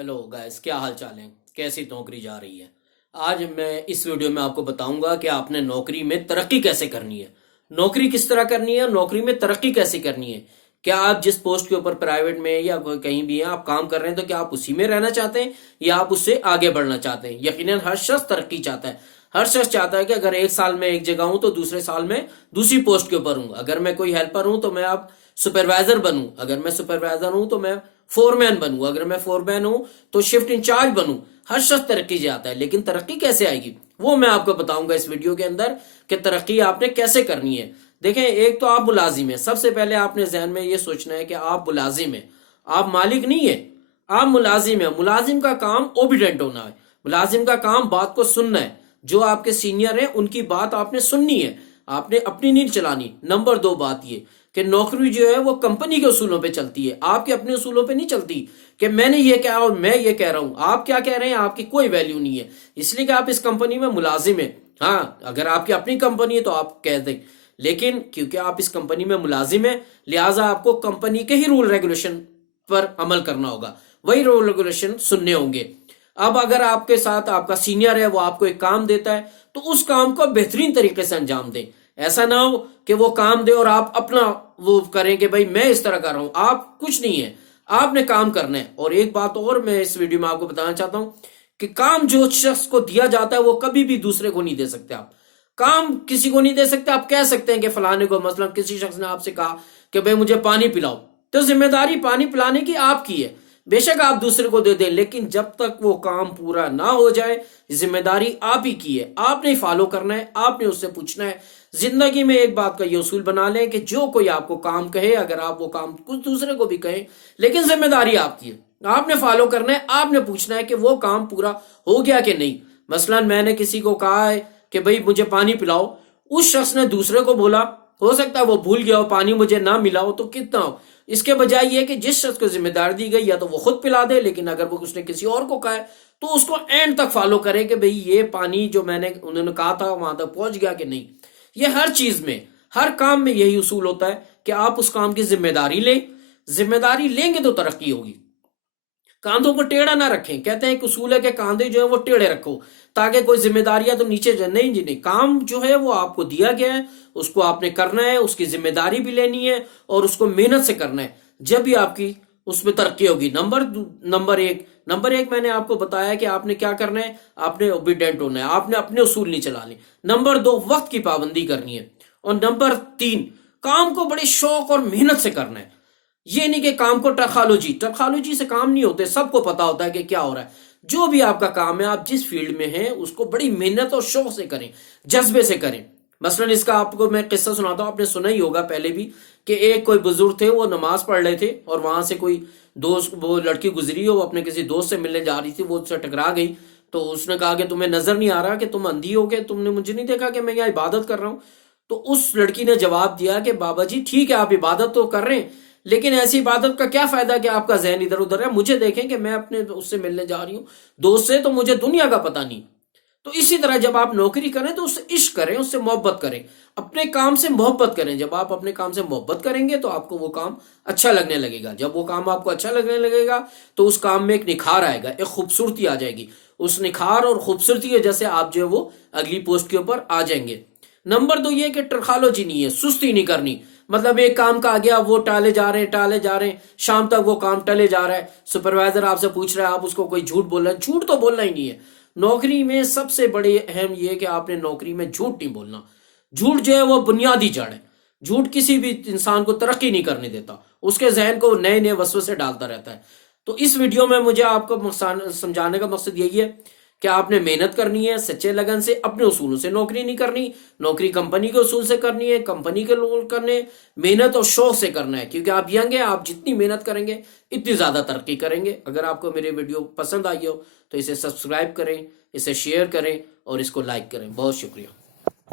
Hello guys, क्या हाल चाल है? कैसी नौकरी जा रही है? आज मैं इस वीडियो में आपको बताऊंगा कि आपने नौकरी में तरक्की कैसे करनी है। नौकरी किस तरह करनी है, नौकरी में तरक्की कैसे करनी है। क्या आप जिस पोस्ट के ऊपर प्राइवेट में या कहीं भी हैं आप काम कर रहे हैं, तो क्या आप उसी में रहना चाहते हैं या आप उससे आगे बढ़ना चाहते हैं? यकीनन हर शख्स तरक्की चाहता है। हर शख्स चाहता है कि अगर एक साल में एक जगह हूं तो दूसरे साल में दूसरी पोस्ट के ऊपर हूं। अगर मैं कोई हेल्पर हूं तो मैं अब सुपरवाइजर बनूं। अगर मैं सुपरवाइजर हूं तो मैं फोरमैन बनूं। अगर मैं फोरमैन हूं तो शिफ्ट इंचार्ज बनूं। हर शख्स तरक्की चाहता है, लेकिन तरक्की कैसे आएगी वो मैं आपको बताऊंगा इस वीडियो के अंदर कि तरक्की आपने कैसे करनी है। देखें, एक तो आप मुलाजिम है। सबसे पहले आपने जहन में ये सोचना है कि आप मुलाजिम है, आप मालिक नहीं है, आप मुलाजिम है। मुलाजिम का काम ओबिडेंट होना है। मुलाजिम का काम बात को सुनना है। जो आपके सीनियर है उनकी बात आपने सुननी है, आपने अपनी नहीं चलानी। नंबर दो बात ये कि नौकरी जो है वो कंपनी के उसूलों पे चलती है, आपके अपने उसूलों पे नहीं चलती कि मैंने ये कहा और मैं ये कह रहा हूं। आप क्या कह रहे हैं आपकी कोई वैल्यू नहीं है, इसलिए कि आप इस कंपनी में मुलाजिम है। हाँ, अगर आपकी अपनी कंपनी है तो आप कह दें, लेकिन क्योंकि आप इस कंपनी में मुलाजिम है लिहाजा आपको कंपनी के ही रूल रेगुलेशन पर अमल करना होगा, वही रूल रेगुलेशन सुनने होंगे। अब अगर आपके साथ आपका सीनियर है, वो आपको एक काम देता है तो उस काम को बेहतरीन तरीके से अंजाम दें। ऐसा ना हो कि वो काम दे और आप अपना वो करें कि भाई मैं इस तरह कर रहा हूं। आप कुछ नहीं है, आपने काम करना है। और एक बात और मैं इस वीडियो में आपको बताना चाहता हूं कि काम जो शख्स को दिया जाता है वो कभी भी दूसरे को नहीं दे सकते। आप काम किसी को नहीं दे सकते। आप कह सकते हैं कि फलाने को, मतलब किसी शख्स ने आपसे कहा कि भाई मुझे पानी पिलाओ, तो जिम्मेदारी पानी पिलाने की आपकी है। बेशक आप दूसरे को दे दें, लेकिन जब तक वो काम पूरा ना हो जाए जिम्मेदारी आप ही की है। आपने फॉलो करना है, आपने उससे पूछना है। जिंदगी में एक बात का ये उसूल बना लें कि जो कोई आपको काम कहे, अगर आप वो काम कुछ दूसरे को भी कहें, लेकिन जिम्मेदारी आपकी है, आपने फॉलो करना है। आपने पूछना है कि वो काम पूरा हो गया कि नहीं। मसलन मैंने किसी को कहा है कि भाई मुझे पानी पिलाओ, उस शख्स ने दूसरे को बोला, हो सकता है वो भूल गया हो, पानी मुझे ना मिला हो तो कितना हो। इसके बजाय ये कि जिस शख्स को जिम्मेदारी दी गई या तो वो खुद पिला दे, लेकिन अगर वो उसने किसी और को कहा है तो उसको एंड तक फॉलो करे कि भाई ये पानी जो मैंने उन्होंने कहा था वहां तक पहुंच गया कि नहीं। ये हर चीज में, हर काम में यही उसूल होता है कि आप उस काम की जिम्मेदारी लें। जिम्मेदारी लेंगे तो तरक्की होगी। कांधों को टेढ़ा ना रखें। कहते हैं एक उसूल है कि कांधे जो है वो टेढ़े रखो ताकि कोई जिम्मेदारियां तो नीचे जाए। नहीं जी नहीं, काम जो है वो आपको दिया गया है, उसको आपने करना है, उसकी जिम्मेदारी भी लेनी है और उसको मेहनत से करना है। जब भी आपकी उसमें तरक्की होगी। नंबर एक मैंने आपको बताया कि आपने क्या करना है, आपने ओबीडेंट होना है, आपने अपने उसूल नहीं चलाने। नंबर दो, वक्त की पाबंदी करनी है। और नंबर तीन, काम को बड़े शौक और मेहनत से करना है। ये नहीं कि काम को टर्खालोजी से काम नहीं होते। सबको पता होता है कि क्या हो रहा है। जो भी आपका काम है, आप जिस फील्ड में हैं उसको बड़ी मेहनत और शौक से करें, जज्बे से करें। मसलन इसका आपको मैं किस्सा सुनाता हूं, आपने सुना ही होगा पहले भी कि एक कोई बुजुर्ग थे, वो नमाज पढ़ रहे थे और वहां से कोई दोस्त, वो लड़की गुजरी, वो अपने किसी दोस्त से मिलने जा रही थी, वो उससे टकरा गई। तो उसने कहा कि तुम्हें नजर नहीं आ रहा कि तुम अंधी हो गए, तुमने मुझे नहीं देखा कि मैं यहाँ इबादत कर रहा हूं। तो उस लड़की ने जवाब दिया कि बाबा जी ठीक है, आप इबादत तो कर रहे हैं, लेकिन ऐसी इबादत का क्या फायदा कि आपका जहन इधर उधर है। मुझे देखें कि मैं अपने उससे मिलने जा रही हूँ, दोस्त से, तो मुझे दुनिया का पता नहीं। तो इसी तरह जब आप नौकरी करें तो उससे इश्क करें, उससे मोहब्बत करें, अपने काम से मोहब्बत करें। जब आप अपने काम से मोहब्बत करेंगे तो आपको वो काम अच्छा लगने लगेगा। जब वो काम आपको अच्छा लगने लगेगा तो उस काम में एक निखार आएगा, एक खूबसूरती आ जाएगी। उस निखार और खूबसूरती की वजह से आप जो है वो अगली पोस्ट के ऊपर आ जाएंगे। नंबर दो ये कि टरखालोजी नहीं है, सुस्ती नहीं करनी। मतलब एक काम का आ गया, वो टाले जा रहे हैं, शाम तक वो काम टले जा रहा है। सुपरवाइजर आपसे पूछ रहा है, आप उसको कोई झूठ बोल रहे हैं। झूठ तो बोलना ही नहीं है। नौकरी में सबसे बड़ी अहम ये कि आपने नौकरी में झूठ नहीं बोलना। झूठ जो है वो बुनियादी जड़ है। झूठ किसी भी इंसान को तरक्की नहीं करने देता, उसके जहन को नए नए वसवसे डालता रहता है। तो इस वीडियो में मुझे आपको समझाने का मकसद यही है कि आपने मेहनत करनी है सच्चे लगन से। अपने उसूलों से नौकरी नहीं करनी, नौकरी कंपनी के उसूल से करनी है, कंपनी के लोग करने, मेहनत और शौक से करना है। क्योंकि आप यंग हैं, आप जितनी मेहनत करेंगे इतनी ज्यादा तरक्की करेंगे। अगर आपको मेरे वीडियो पसंद आई हो तो इसे सब्सक्राइब करें, इसे शेयर करें और इसको लाइक करें। बहुत शुक्रिया।